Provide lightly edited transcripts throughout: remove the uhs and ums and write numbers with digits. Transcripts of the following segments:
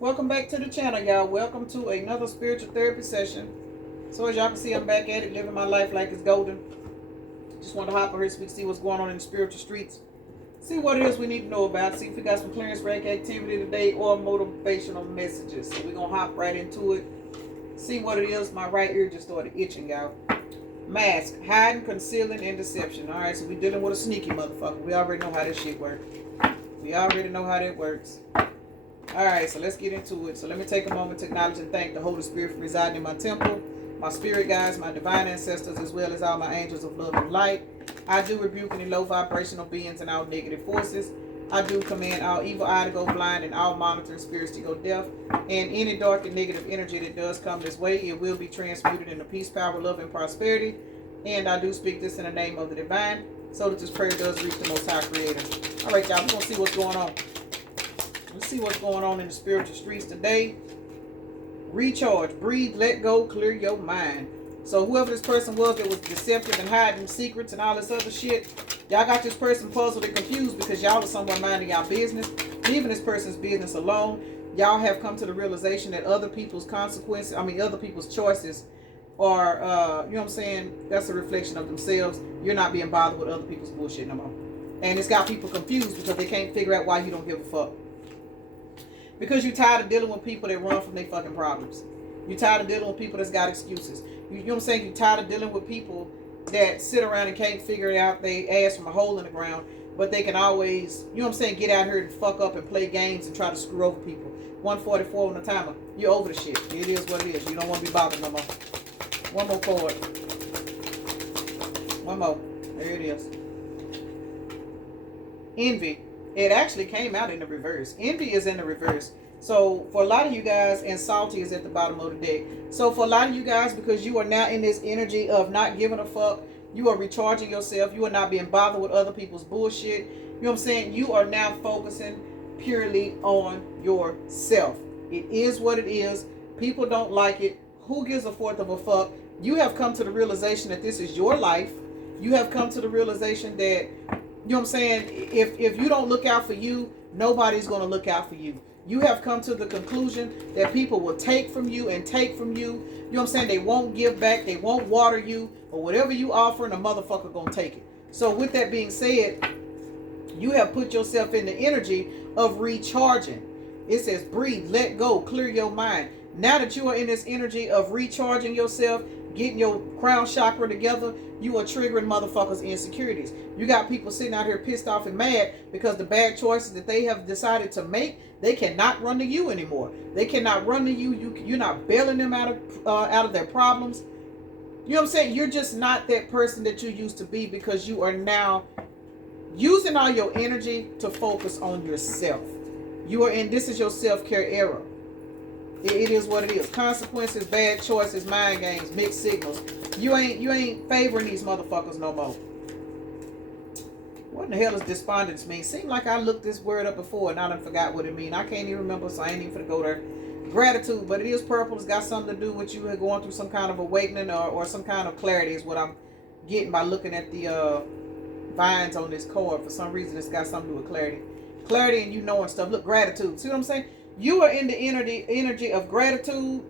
Welcome back to the channel, y'all. Welcome to another spiritual therapy session. So as y'all can see, I'm back at it, living my life like it's golden. Just want to hop over here so we can see what's going on in the spiritual streets. See what it is we need to know about. See if we got some clearance rank activity today or motivational messages. So we're going to hop right into it. See what it is. My right ear just started itching, y'all. Mask, hiding, concealing, and deception. All right, so we're dealing with a sneaky motherfucker. We already know how this shit works. We already know how that works. Alright, so let's get into it. So let me take a moment to acknowledge and thank the Holy Spirit for residing in my temple, my spirit guides, my divine ancestors, as well as all my angels of love and light. I do rebuke any low vibrational beings and all negative forces. I do command all evil eye to go blind and all monitoring spirits to go deaf. And any dark and negative energy that does come this way, it will be transmuted into peace, power, love, and prosperity. And I do speak this in the name of the divine, so that this prayer does reach the Most High Creator. Alright, y'all, we're going to see what's going on. Let's see what's going on in the spiritual streets today. Recharge, breathe, let go, clear your mind. So whoever this person was that was deceptive and hiding secrets and all this other shit, y'all got this person puzzled and confused because y'all was somewhere minding y'all business, leaving this person's business alone. Y'all have come to the realization that other people's consequences, other people's choices are, you know what I'm saying, that's a reflection of themselves. You're not being bothered with other people's bullshit no more. And it's got people confused because they can't figure out why you don't give a fuck. Because you're tired of dealing with people that run from their fucking problems. You're tired of dealing with people that's got excuses. You know what I'm saying? You're tired of dealing with people that sit around and can't figure it out. They ass from a hole in the ground. But they can always, you know what I'm saying, get out here and fuck up and play games and try to screw over people. 144 on the timer. You're over the shit. It is what it is. You don't want to be bothered no more. One more card. One more. There it is. Envy. It actually came out in the reverse. Envy is in the reverse. So for a lot of you guys, and salty is at the bottom of the deck. So for a lot of you guys, because you are now in this energy of not giving a fuck, you are recharging yourself. You are not being bothered with other people's bullshit. You know what I'm saying? You are now focusing purely on yourself. It is what it is. People don't like it. Who gives a fourth of a fuck? You have come to the realization that this is your life. You have come to the realization that, you know what I'm saying, if you don't look out for you, nobody's going to look out for you. You have come to the conclusion that people will take from you and take from you. You know what I'm saying? They won't give back. They won't water you. Or whatever you offer, and a motherfucker going to take it. So with that being said, you have put yourself in the energy of recharging. It says breathe, let go, clear your mind. Now that you are in this energy of recharging yourself, getting your crown chakra together, you are triggering motherfuckers' insecurities. You got people sitting out here pissed off and mad because the bad choices that they have decided to make, they cannot run to you anymore. They cannot run to you. You're not bailing them out of their problems. You know what I'm saying? You're just not that person that you used to be because you are now using all your energy to focus on yourself. You are in, this is your self-care era. It is what it is. Consequences, bad choices, mind games, mixed signals. You ain't favoring these motherfuckers no more. What in the hell does despondence mean? Seems like I looked this word up before and I done forgot what it means. I can't even remember, so I ain't even gonna go there. Gratitude, but it is purple. It's got something to do with you going through some kind of awakening or some kind of clarity is what I'm getting by looking at the vines on this card. For some reason, it's got something to do with clarity. Clarity and you knowing stuff. Look, gratitude. See what I'm saying? You are in the energy of gratitude.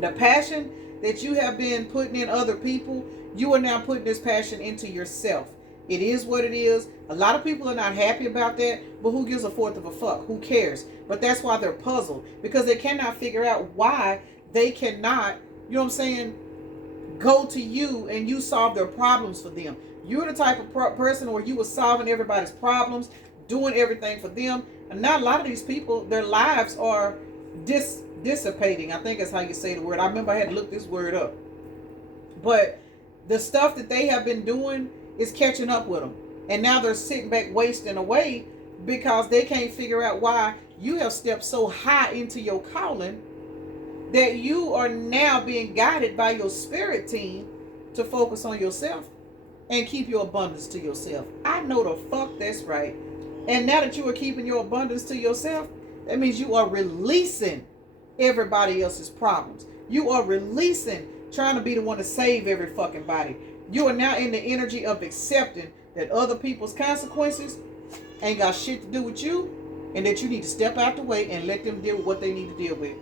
The passion that you have been putting in other people, you are now putting this passion into yourself. It is what it is. A lot of people are not happy about that, but who gives a fourth of a fuck? Who cares? But that's why they're puzzled, because they cannot figure out why they cannot, you know what I'm saying, go to you and you solve their problems for them. You're the type of person where you were solving everybody's problems, doing everything for them. And now a lot of these people, their lives are dissipating. I think that's how you say the word. I remember I had to look this word up. But the stuff that they have been doing is catching up with them. And now they're sitting back wasting away because they can't figure out why you have stepped so high into your calling that you are now being guided by your spirit team to focus on yourself and keep your abundance to yourself. I know the fuck that's right. And now that you are keeping your abundance to yourself, that means you are releasing everybody else's problems. You are releasing trying to be the one to save every fucking body. You are now in the energy of accepting that other people's consequences ain't got shit to do with you. and that you need to step out the way and let them deal with what they need to deal with.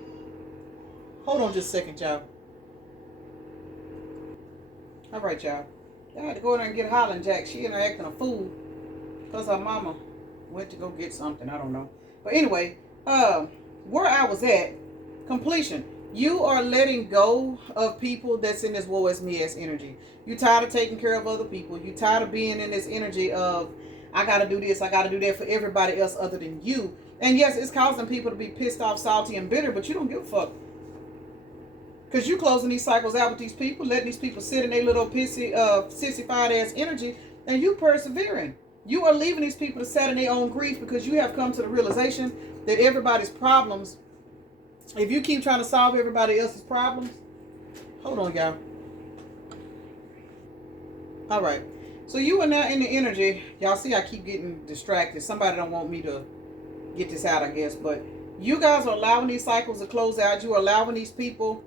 Hold on just a second, y'all. All right, y'all. I had to go in there and get Holland Jack. She in there acting a fool because her mama went to go get something. I don't know. But anyway, where I was at, completion. You are letting go of people that's in this woe is me ass energy. You tired of taking care of other people. You tired of being in this energy of, I got to do this, I got to do that for everybody else other than you. And yes, it's causing people to be pissed off, salty, and bitter, but you don't give a fuck. Because you closing these cycles out with these people, letting these people sit in their little pissy, sissified ass energy, and you persevering. You are leaving these people to sit in their own grief because you have come to the realization that everybody's problems, if you keep trying to solve everybody else's problems, hold on, y'all. All right. So you are now in the energy. Y'all see I keep getting distracted. Somebody don't want me to get this out, I guess. But you guys are allowing these cycles to close out. You are allowing these people,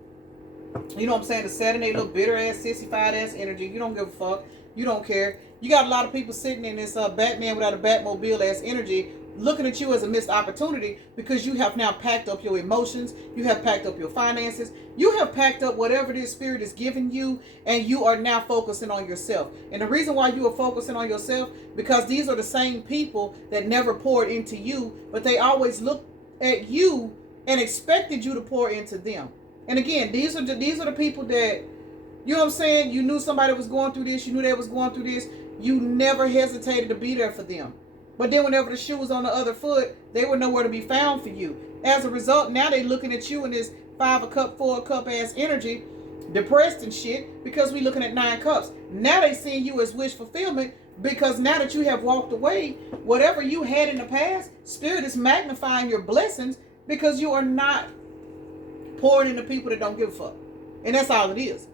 you know what I'm saying, to set in their little bitter ass, sissified ass energy. You don't give a fuck. You don't care. You got a lot of people sitting in this Batman without a Batmobile ass energy, looking at you as a missed opportunity because you have now packed up your emotions. You have packed up your finances. You have packed up whatever this spirit is giving you, and you are now focusing on yourself. And the reason why you are focusing on yourself, because these are the same people that never poured into you, but they always looked at you and expected you to pour into them. And again, these are the people that, you know what I'm saying, you knew somebody was going through this, you knew they was going through this, you never hesitated to be there for them. But then whenever the shoe was on the other foot, they were nowhere to be found for you. As a result, now they looking at you in this 5 a cup, 4 a cup ass energy, depressed and shit, because we looking at 9 cups. Now they seeing you as wish fulfillment, because now that you have walked away, whatever you had in the past, Spirit is magnifying your blessings because you are not pouring into people that don't give a fuck. And that's all it is.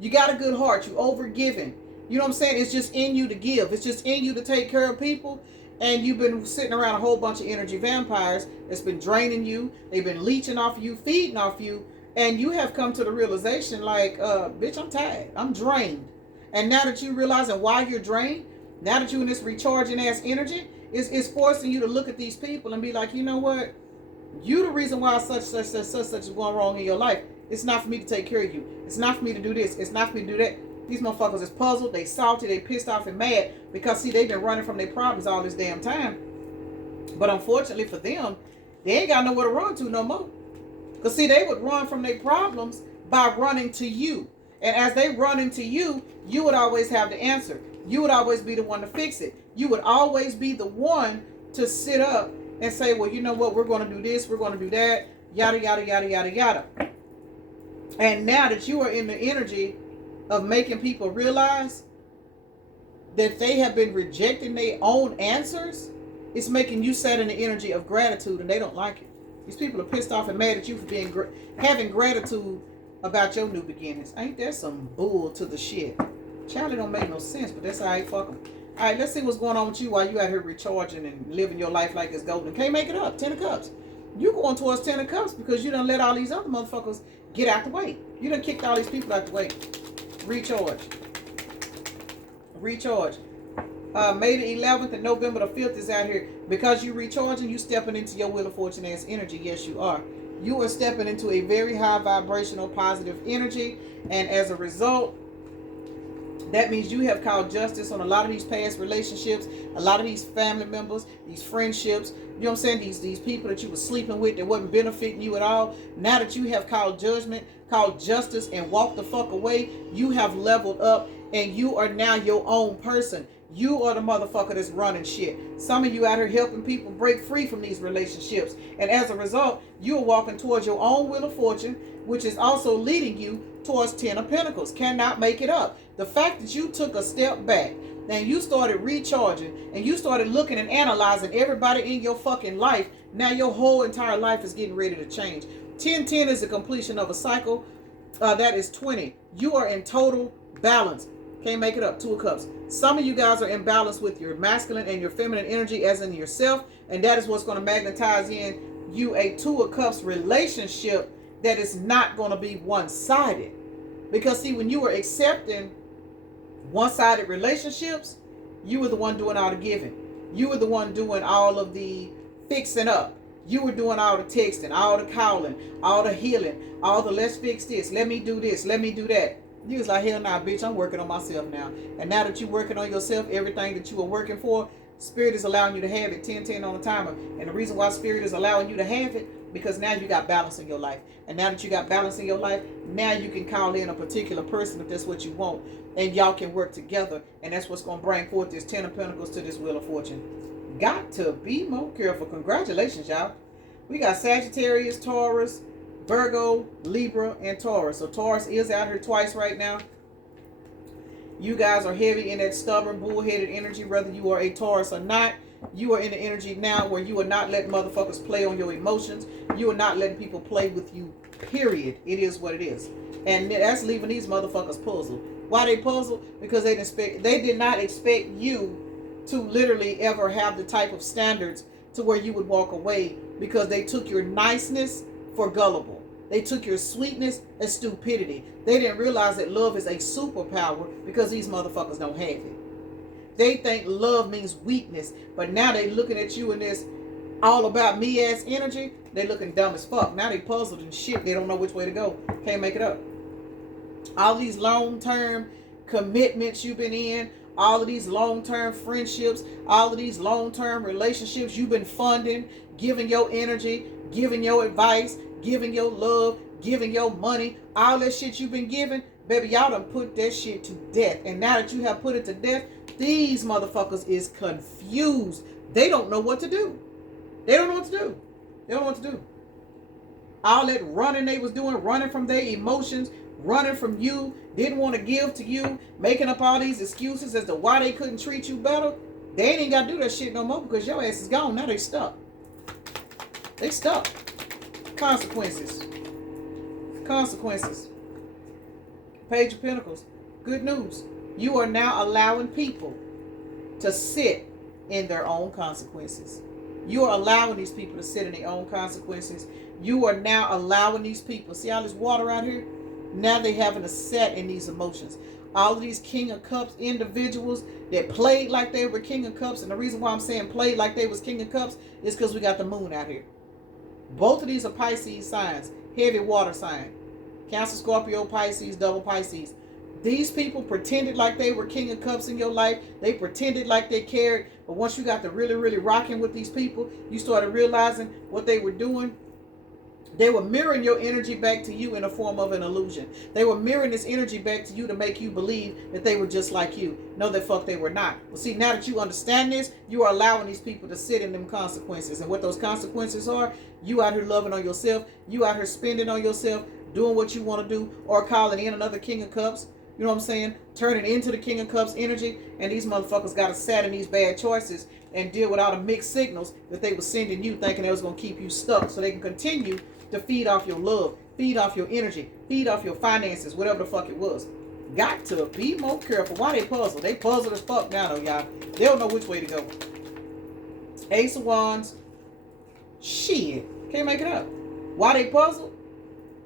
You got a good heart. You overgiving. You know what I'm saying? It's just in you to give. It's just in you to take care of people. And you've been sitting around a whole bunch of energy vampires that's been draining you. They've been leeching off you, feeding off you. And you have come to the realization like, bitch, I'm tired. I'm drained. And now that you're realizing why you're drained, now that you're in this recharging ass energy, it's forcing you to look at these people and be like, you know what? You the reason why such is going wrong in your life. It's not for me to take care of you. It's not for me to do this. It's not for me to do that. These motherfuckers is puzzled, they salty, they pissed off and mad because, see, they've been running from their problems all this damn time. But unfortunately for them, they ain't got nowhere to run to no more. Because, see, they would run from their problems by running to you. And as they run into you, you would always have the answer. You would always be the one to fix it. You would always be the one to sit up and say, well, you know what, we're going to do this, we're going to do that, yada, yada, yada, yada, yada. And now that you are in the energy of making people realize that they have been rejecting their own answers, it's making you set in the energy of gratitude, and they don't like it. These people are pissed off and mad at you for being having gratitude about your new beginnings. Ain't there some bull to the shit? Child, it don't make no sense, but that's all right, fuck them. All right, let's see what's going on with you while you out here recharging and living your life like it's golden. Can't make it up. 10 of Cups. You going towards 10 of Cups because you done let all these other motherfuckers get out the way. You done kicked all these people out the way. Recharge. Recharge. May the 11th and November the 5th is out here. Because you recharging, you stepping into your Wheel of Fortune ass energy. Yes, you are. You are stepping into a very high vibrational positive energy. And as a result, that means you have called justice on a lot of these past relationships, a lot of these family members, these friendships, you know what I'm saying, these people that you were sleeping with that wasn't benefiting you at all. Now that you have called judgment, called justice, and walked the fuck away, you have leveled up and you are now your own person. You are the motherfucker that's running shit. Some of you out here helping people break free from these relationships. And as a result, you are walking towards your own Wheel of Fortune, which is also leading you towards 10 of Pentacles. Cannot make it up. The fact that you took a step back and you started recharging and you started looking and analyzing everybody in your fucking life, now your whole entire life is getting ready to change. 10-10 is the completion of a cycle. That is 20. You are in total balance. Can't make it up. 2 of Cups. Some of you guys are in balance with your masculine and your feminine energy as in yourself. And that is what's going to magnetize in you a 2 of Cups relationship that is not going to be one-sided. Because see, when you were accepting one-sided relationships, you were the one doing all the giving. You were the one doing all of the fixing up. You were doing all the texting, all the calling, all the healing, all the let's fix this, let me do this, let me do that. You was like, hell nah, bitch, I'm working on myself now. And now that you're working on yourself, everything that you were working for, Spirit is allowing you to have it 10-10 on the timer. And the reason why Spirit is allowing you to have it, because now you got balance in your life. And now that you got balance in your life, now you can call in a particular person if that's what you want. And y'all can work together. And that's what's going to bring forth this 10 of Pentacles to this Wheel of Fortune. Got to be more careful. Congratulations, y'all. We got Sagittarius, Taurus, Virgo, Libra, and Taurus. So Taurus is out here twice right now. You guys are heavy in that stubborn, bullheaded energy, whether you are a Taurus or not. You are in the energy now where you are not letting motherfuckers play on your emotions. You are not letting people play with you, period. It is what it is. And that's leaving these motherfuckers puzzled. Why they puzzled? Because they did not expect you to literally ever have the type of standards to where you would walk away, because they took your niceness for gullible. They took your sweetness as stupidity. They didn't realize that love is a superpower, because these motherfuckers don't have it. They think love means weakness, but now they looking at you in this all about me ass energy. They looking dumb as fuck. Now they puzzled and shit. They don't know which way to go. Can't make it up. All these long-term commitments you've been in, all of these long-term friendships, all of these long-term relationships you've been funding, giving your energy, giving your advice, giving your love, giving your money, all that shit you've been giving, baby, y'all done put that shit to death. And now that you have put it to death, these motherfuckers is confused. They don't know what to do. They don't know what to do. They don't know what to do. All that running they was doing, running from their emotions, running from you, didn't want to give to you, making up all these excuses as to why they couldn't treat you better. They ain't got to do that shit no more, because your ass is gone. Now they stuck. They stuck. Consequences. Consequences. Page of Pentacles. Good news. You are now allowing people to sit in their own consequences. You are allowing these people to sit in their own consequences. You are now allowing these people. See all this water out here? Now they having to set in these emotions. All of these King of Cups individuals that played like they were King of Cups. And the reason why I'm saying played like they was King of Cups is because we got the moon out here. Both of these are Pisces signs. Heavy water sign. Cancer, Scorpio, Pisces, double Pisces. These people pretended like they were King of Cups in your life. They pretended like they cared. But once you got to really, really rocking with these people, you started realizing what they were doing. They were mirroring your energy back to you in the form of an illusion. They were mirroring this energy back to you to make you believe that they were just like you. No, the fuck they were not. Well, see, now that you understand this, you are allowing these people to sit in them consequences. And what those consequences are, you out here loving on yourself. You out here spending on yourself, doing what you want to do, or calling in another King of Cups. You know what I'm saying? Turning into the King of Cups energy. And these motherfuckers got to sat in these bad choices and deal with all the mixed signals that they were sending you, thinking they was going to keep you stuck so they can continue to feed off your love, feed off your energy, feed off your finances, whatever the fuck it was. Got to be more careful. Why they puzzled? They puzzled as fuck now though, y'all. They don't know which way to go. Ace of Wands. Shit. Can't make it up. Why they puzzled?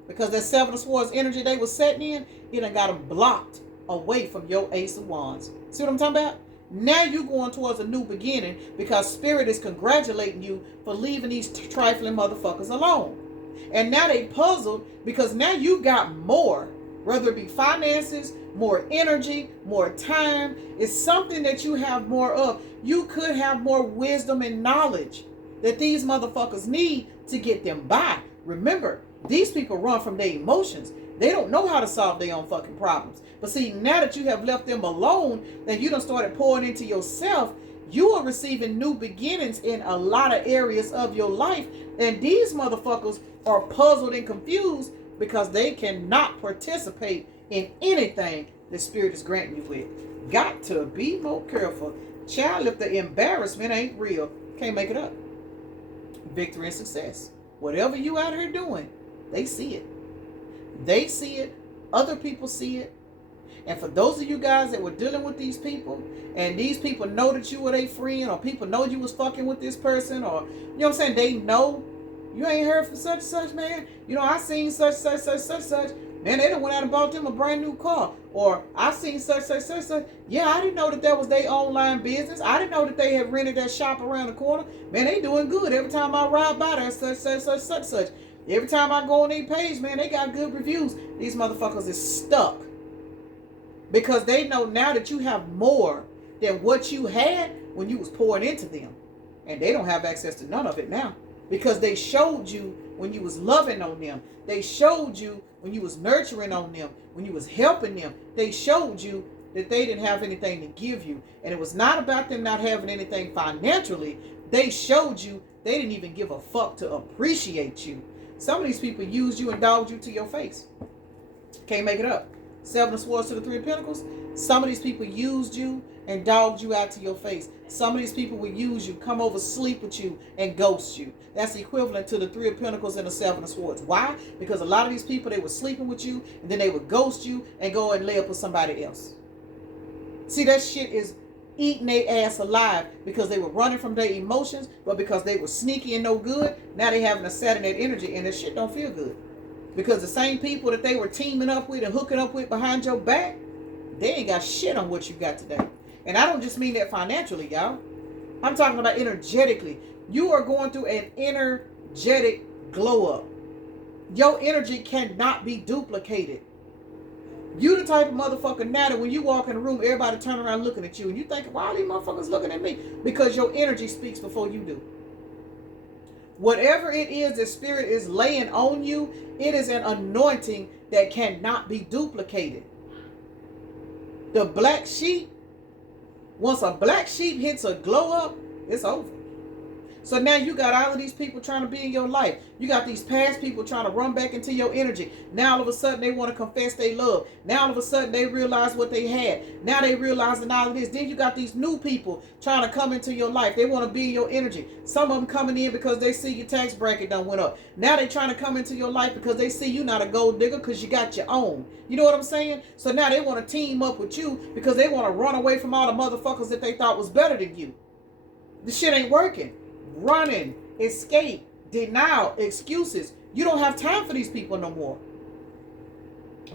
Because that Seven of Swords energy they was setting in, it done got them blocked away from your Ace of Wands. See what I'm talking about? Now you going towards a new beginning because Spirit is congratulating you for leaving these trifling motherfuckers alone. And now they puzzled because now you got more, whether it be finances, more energy, more time. It's something that you have more of. You could have more wisdom and knowledge that these motherfuckers need to get them by. Remember, these people run from their emotions. They don't know how to solve their own fucking problems. But see, now that you have left them alone, that you done started pouring into yourself, you are receiving new beginnings in a lot of areas of your life. And these motherfuckers are puzzled and confused because they cannot participate in anything the Spirit is granting you with. Got to be more careful. Child, if the embarrassment ain't real, can't make it up. Victory and success. Whatever you out here doing, they see it. They see it. Other people see it. And for those of you guys that were dealing with these people, and these people know that you were their friend, or people know you was fucking with this person, or, you know what I'm saying, they know, you ain't heard from such and such, man. You know, I seen such. Man, Man, they done went out and bought them a brand new car. Or I seen such. Yeah, I didn't know that was their online business. I didn't know that they had rented that shop around the corner. Man, they doing good. Every time I ride by there, such. Every time I go on their page, man, they got good reviews. These motherfuckers is stuck. Because they know now that you have more than what you had when you was pouring into them. And they don't have access to none of it now. Because they showed you when you was loving on them. They showed you when you was nurturing on them. When you was helping them. They showed you that they didn't have anything to give you. And it was not about them not having anything financially. They showed you they didn't even give a fuck to appreciate you. Some of these people used you and dogged you to your face. Can't make it up. 7 of Swords to the 3 of Pentacles. Some of these people used you and dogged you out to your face. Some of these people will use you, come over, sleep with you, and ghost you. That's equivalent to the 3 of Pentacles and the 7 of Swords. Why? Because a lot of these people, they were sleeping with you, and then they would ghost you and go and lay up with somebody else. See, that shit is eating their ass alive because they were running from their emotions, but because they were sneaky and no good, now they having a Saturn energy, and that shit don't feel good. Because the same people that they were teaming up with and hooking up with behind your back, they ain't got shit on what you got today. And I don't just mean that financially, y'all. I'm talking about energetically. You are going through an energetic glow up. Your energy cannot be duplicated. You the type of motherfucker now that when you walk in the room, everybody turn around looking at you. And you think, why are these motherfuckers looking at me? Because your energy speaks before you do. Whatever it is that spirit is laying on you, it is an anointing that cannot be duplicated. The black sheep, once a black sheep hits a glow up, it's over. So now you got all of these people trying to be in your life. You got these past people trying to run back into your energy. Now all of a sudden they want to confess they love. Now all of a sudden they realize what they had. Now they realizing all of this. Then you got these new people trying to come into your life. They want to be in your energy. Some of them coming in because they see your tax bracket done went up. Now they trying to come into your life because they see you not a gold digger because you got your own. You know what I'm saying? So now they want to team up with you because they want to run away from all the motherfuckers that they thought was better than you. This shit ain't working. Running, escape, denial, excuses. You don't have time for these people no more.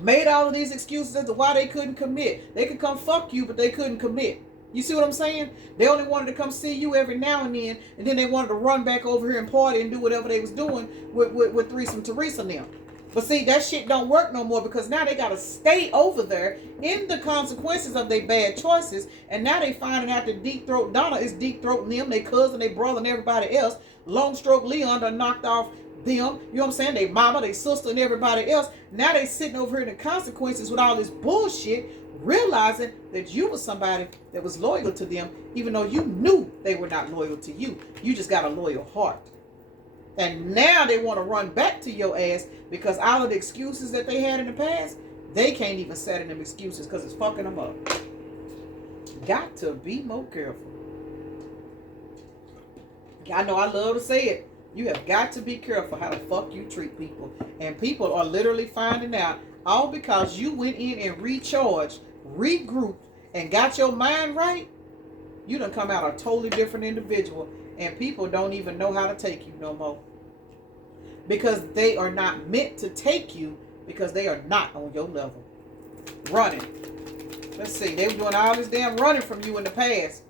Made all of these excuses as to why they couldn't commit. They could come fuck you, but they couldn't commit. You see what I'm saying? They only wanted to come see you every now and then they wanted to run back over here and party and do whatever they was doing with Threesome Teresa and them. But see, that shit don't work no more because now they got to stay over there in the consequences of their bad choices. And now they finding out that Deep Throat Donna is deep throating them, their cousin, their brother, and everybody else. Long Stroke Leon done knocked off them. You know what I'm saying? Their mama, their sister, and everybody else. Now they sitting over here in the consequences with all this bullshit, realizing that you was somebody that was loyal to them, even though you knew they were not loyal to you. You just got a loyal heart. And now they want to run back to your ass because all of the excuses that they had in the past, they can't even set in them excuses because it's fucking them up. Got to be more careful. I know I love to say it. You have got to be careful how the fuck you treat people. And people are literally finding out all because you went in and recharged, regrouped, and got your mind right. You done come out a totally different individual. And people don't even know how to take you no more. Because they are not meant to take you because they are not on your level. Running. Let's see. They were doing all this damn running from you in the past.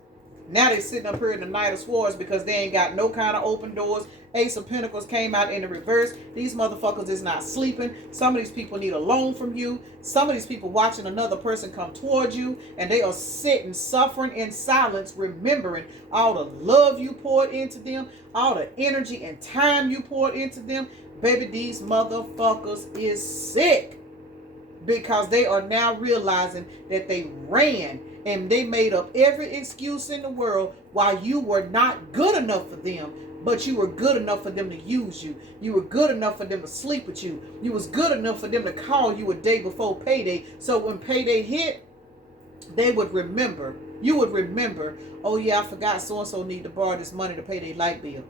Now they sitting up here in the Knight of Swords because they ain't got no kind of open doors. Ace of Pentacles came out in the reverse. These motherfuckers is not sleeping. Some of these people need a loan from you. Some of these people watching another person come towards you. And they are sitting, suffering in silence, remembering all the love you poured into them. All the energy and time you poured into them. Baby, these motherfuckers is sick. Because they are now realizing that they ran. And they made up every excuse in the world why you were not good enough for them. But you were good enough for them to use you. You were good enough for them to sleep with you. You was good enough for them to call you a day before payday. So when payday hit, they would remember. You would remember, oh yeah, I forgot so-and-so need to borrow this money to pay their light bill.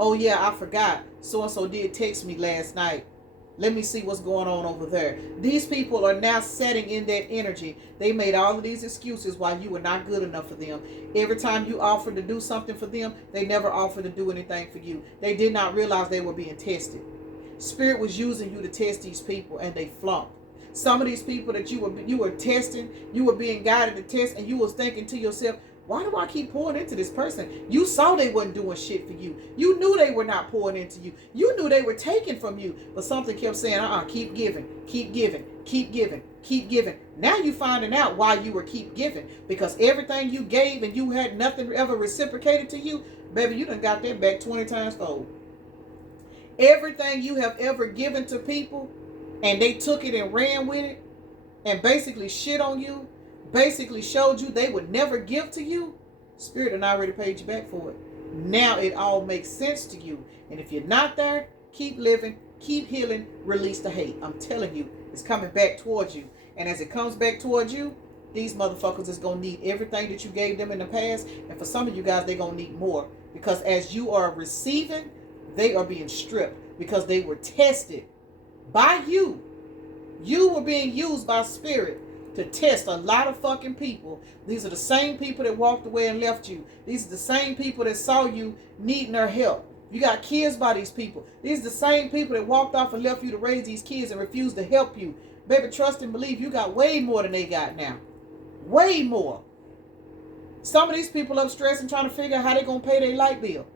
Oh yeah, I forgot so-and-so did text me last night. Let me see what's going on over there. These people are now setting in that energy. They made all of these excuses why you were not good enough for them. Every time you offered to do something for them, they never offered to do anything for you. They did not realize they were being tested. Spirit was using you to test these people and they flunked. Some of these people that you were testing, you were being guided to test, and you was thinking to yourself, why do I keep pouring into this person? You saw they wasn't doing shit for you. You knew they were not pouring into you. You knew they were taking from you. But something kept saying, keep giving, keep giving, keep giving, keep giving. Now you finding out why you were keep giving. Because everything you gave and you had nothing ever reciprocated to you, baby, you done got that back 20 times fold. Everything you have ever given to people, and they took it and ran with it, and basically shit on you, basically showed you they would never give to you, Spirit had already paid you back for it. Now it all makes sense to you. And if you're not there, keep living, keep healing, release the hate. I'm telling you, it's coming back towards you. And as it comes back towards you, these motherfuckers is going to need everything that you gave them in the past. And for some of you guys, they're going to need more. Because as you are receiving, they are being stripped. Because they were tested by you. You were being used by Spirit to test a lot of fucking people. These are the same people that walked away and left you. These are the same people that saw you needing their help. You got kids by these people. These are the same people that walked off and left you to raise these kids and refused to help you. Baby, trust and believe you got way more than they got now. Way more. Some of these people up stressing trying to figure out how they're going to pay their light bill.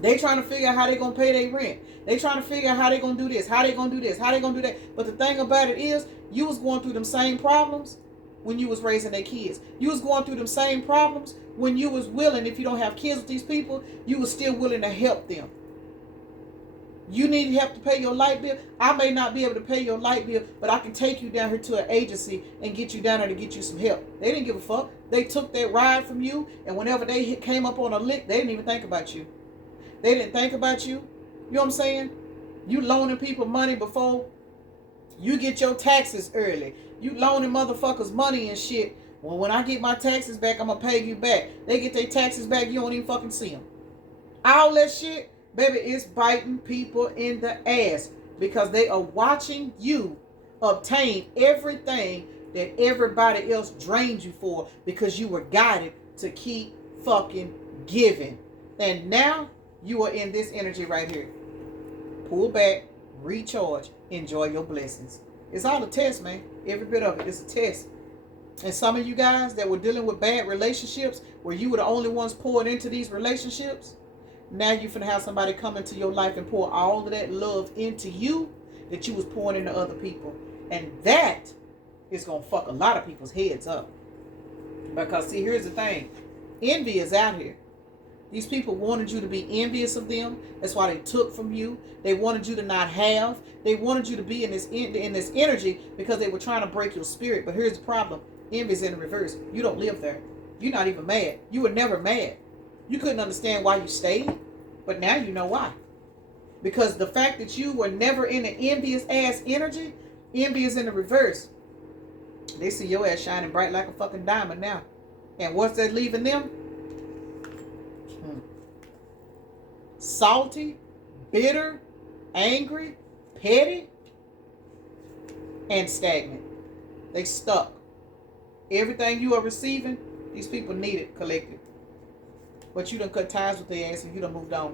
They trying to figure out how they going to pay their rent. They trying to figure out how they going to do this, how they going to do this, how they going to do that. But the thing about it is, you was going through them same problems when you was raising their kids. You was going through them same problems when you was willing, if you don't have kids with these people, you was still willing to help them. You need help to pay your light bill. I may not be able to pay your light bill, but I can take you down here to an agency and get you down there to get you some help. They didn't give a fuck. They took that ride from you, and whenever they came up on a lick, they didn't even think about you. They didn't think about you. You know what I'm saying? You loaning people money before you get your taxes early. You loaning motherfuckers money and shit. Well, when I get my taxes back, I'm going to pay you back. They get their taxes back, you don't even fucking see them. All that shit, baby, is biting people in the ass. Because they are watching you obtain everything that everybody else drained you for. Because you were guided to keep fucking giving. And now you are in this energy right here. Pull back, recharge, enjoy your blessings. It's all a test, man. Every bit of it. It's a test. And some of you guys that were dealing with bad relationships, where you were the only ones pouring into these relationships, now you're finna have somebody come into your life and pour all of that love into you that you was pouring into other people. And that is gonna fuck a lot of people's heads up. Because see, here's the thing. Envy is out here. These people wanted you to be envious of them. That's why they took from you. They wanted you to not have. They wanted you to be in this energy because they were trying to break your spirit. But here's the problem. Envy is in the reverse. You don't live there. You're not even mad. You were never mad. You couldn't understand why you stayed. But now you know why. Because the fact that you were never in an envious ass energy, envy is in the reverse. They see your ass shining bright like a fucking diamond now. And what's that leaving them? Salty, bitter, angry, petty, and stagnant. They stuck. Everything you are receiving, these people need it collected. But you done cut ties with their ass and you done moved on.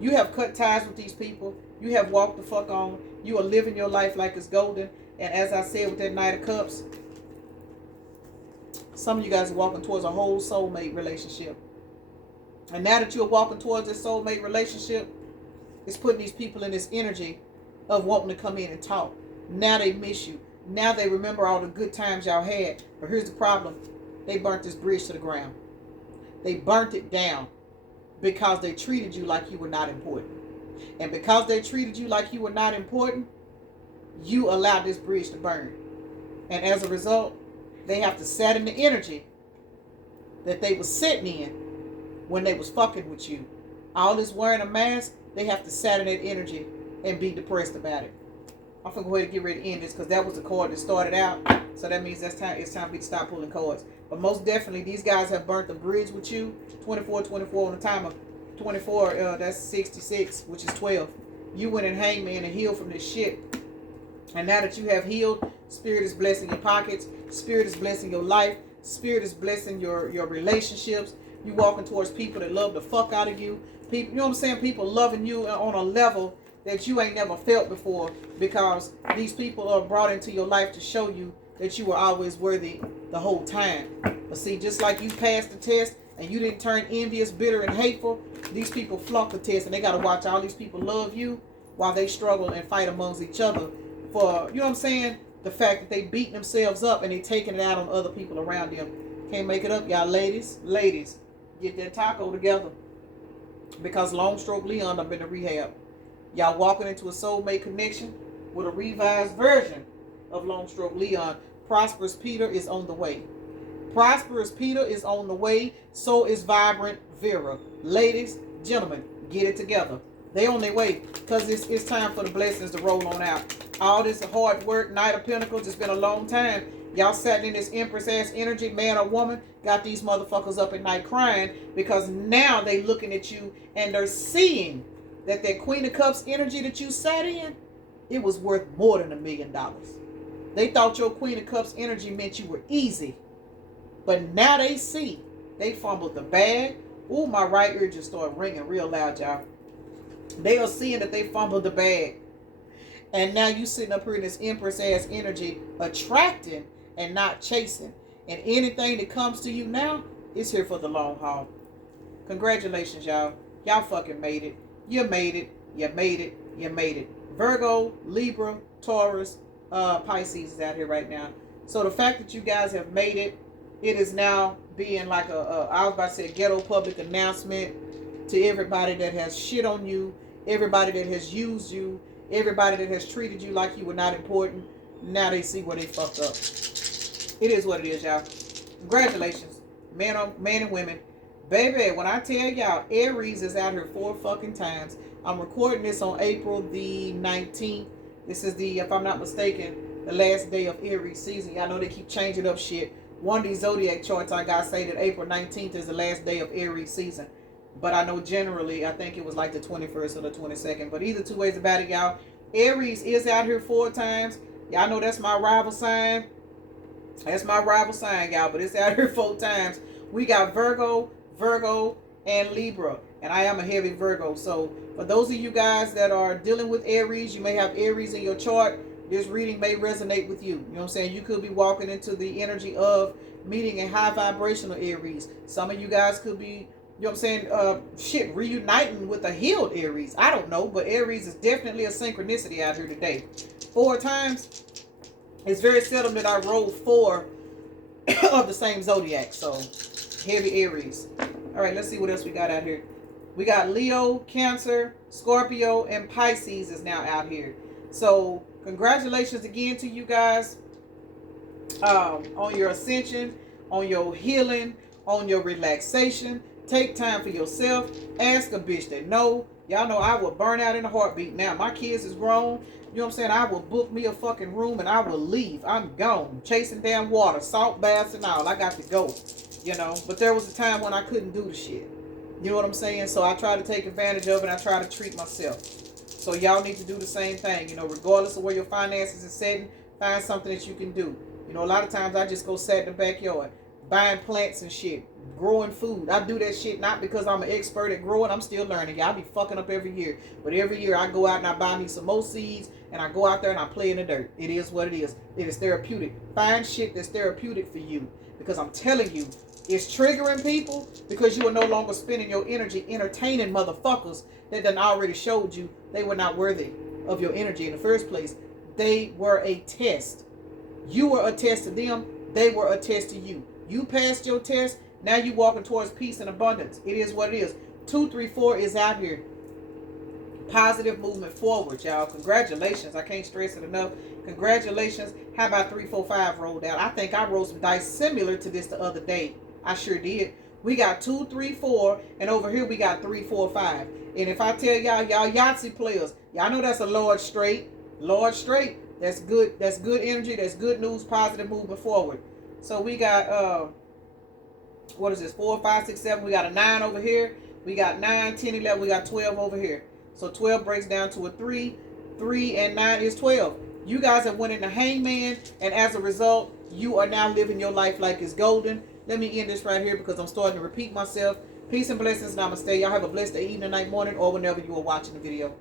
You have cut ties with these people. You have walked the fuck on. You are living your life like it's golden. And as I said with that Knight of Cups, some of you guys are walking towards a whole soulmate relationship. And now that you're walking towards this soulmate relationship, it's putting these people in this energy of wanting to come in and talk. Now they miss you. Now they remember all the good times y'all had. But here's the problem. They burnt this bridge to the ground. They burnt it down because they treated you like you were not important. And because they treated you like you were not important, you allowed this bridge to burn. And as a result, they have to set in the energy that they were sitting in when they was fucking with you. All this wearing a mask, they have to sat in that energy and be depressed about it. I'm going to go ahead and get ready to end this because that was the card that started out. So that means it's time for me to stop pulling cards. But most definitely, these guys have burnt the bridge with you. 24 on the time of 24, that's 66, which is 12. You went and hanged man and healed from this shit. And now that you have healed, Spirit is blessing your pockets. Spirit is blessing your life. Spirit is blessing your relationships. You walking towards people that love the fuck out of you. People, you know what I'm saying? People loving you on a level that you ain't never felt before, because these people are brought into your life to show you that you were always worthy the whole time. But see, just like you passed the test and you didn't turn envious, bitter, and hateful, these people flunk the test, and they got to watch all these people love you while they struggle and fight amongst each other for, you know what I'm saying, the fact that they beating themselves up and they taking it out on other people around them. Can't make it up, y'all. Ladies, get that taco together, because Long Stroke Leon done been to rehab. Y'all walking into a soulmate connection with a revised version of Long Stroke Leon. Prosperous Peter is on the way. Prosperous Peter is on the way. So is Vibrant Vera. Ladies, gentlemen, get it together. They on their way, because it's time for the blessings to roll on out. All this hard work, Knight of Pentacles, it's been a long time. Y'all sat in this Empress ass energy, man or woman, got these motherfuckers up at night crying, because now they looking at you and they're seeing that Queen of Cups energy that you sat in, it was worth more than $1 million. They thought your Queen of Cups energy meant you were easy. But now they see. They fumbled the bag. Ooh, my right ear just started ringing real loud, y'all. They are seeing that they fumbled the bag. And now you sitting up here in this Empress ass energy, attracting and not chasing. And anything that comes to you now is here for the long haul. Congratulations, y'all. Y'all fucking made it. You made it. You made it. You made it. Virgo, Libra, Taurus, Pisces is out here right now. So the fact that you guys have made it, it is now being like I was about to say, a ghetto public announcement to everybody that has shit on you, everybody that has used you, everybody that has treated you like you were not important. Now they see where they fucked up. It is what it is, y'all. Congratulations, men and women. Baby, when I tell y'all, Aries is out here 4 fucking times. I'm recording this on April the 19th. This is the, if I'm not mistaken, the last day of Aries season. Y'all know they keep changing up shit. One of these zodiac charts I got say that April 19th is the last day of Aries season. But I know generally, I think it was like the 21st or the 22nd. But either two ways about it, y'all. Aries is out here 4 times. Y'all know that's my rival sign. That's my rival sign, y'all. But it's out here 4 times. We got Virgo, and Libra. And I am a heavy Virgo. So for those of you guys that are dealing with Aries, you may have Aries in your chart. This reading may resonate with you. You know what I'm saying? You could be walking into the energy of meeting a high vibrational Aries. Some of you guys could be, you know what I'm saying, reuniting with a healed Aries. I don't know, but Aries is definitely a synchronicity out here today. 4 times. It's very seldom that I roll 4 of the same zodiac. So, heavy Aries. All right, let's see what else we got out here. We got Leo, Cancer, Scorpio, and Pisces is now out here. So, congratulations again to you guys on your ascension, on your healing, on your relaxation. Take time for yourself. Ask a bitch that know. Y'all know I will burn out in a heartbeat. Now, my kids is grown. You know what I'm saying? I will book me a fucking room and I will leave. I'm gone. Chasing damn water, salt baths and all. I got to go. You know? But there was a time when I couldn't do the shit. You know what I'm saying? So I try to take advantage of it. I try to treat myself. So y'all need to do the same thing. You know, regardless of where your finances are setting, find something that you can do. You know, a lot of times I just go sit in the backyard, buying plants and shit, growing food. I do that shit not because I'm an expert at growing. I'm still learning. Y'all be fucking up every year. But every year I go out and I buy me some more seeds and I go out there and I play in the dirt. It is what it is. It is therapeutic. Find shit that's therapeutic for you. Because I'm telling you, it's triggering people because you are no longer spending your energy entertaining motherfuckers that done already showed you they were not worthy of your energy in the first place. They were a test. You were a test to them. They were a test to you. You passed your test. Now you walking towards peace and abundance. It is what it is. 2, 3, 4 is out here. Positive movement forward, y'all. Congratulations. I can't stress it enough. Congratulations. How about 3, 4, 5 rolled out? I think I rolled some dice similar to this the other day. I sure did. We got 2, 3, 4, and over here we got 3, 4, 5. And if I tell y'all Yahtzee players, y'all know that's a large straight. Large straight. That's good. That's good energy. That's good news. Positive movement forward. So we got what is this? 4, 5, 6, 7. We got a 9 over here. We got 9, 10, 11. We got 12 over here. So 12 breaks down to a 3. 3 and 9 is 12. You guys have went in the hangman, and as a result, you are now living your life like it's golden. Let me end this right here because I'm starting to repeat myself. Peace and blessings. Namaste. Y'all have a blessed day, evening, night, morning, or whenever you are watching the video.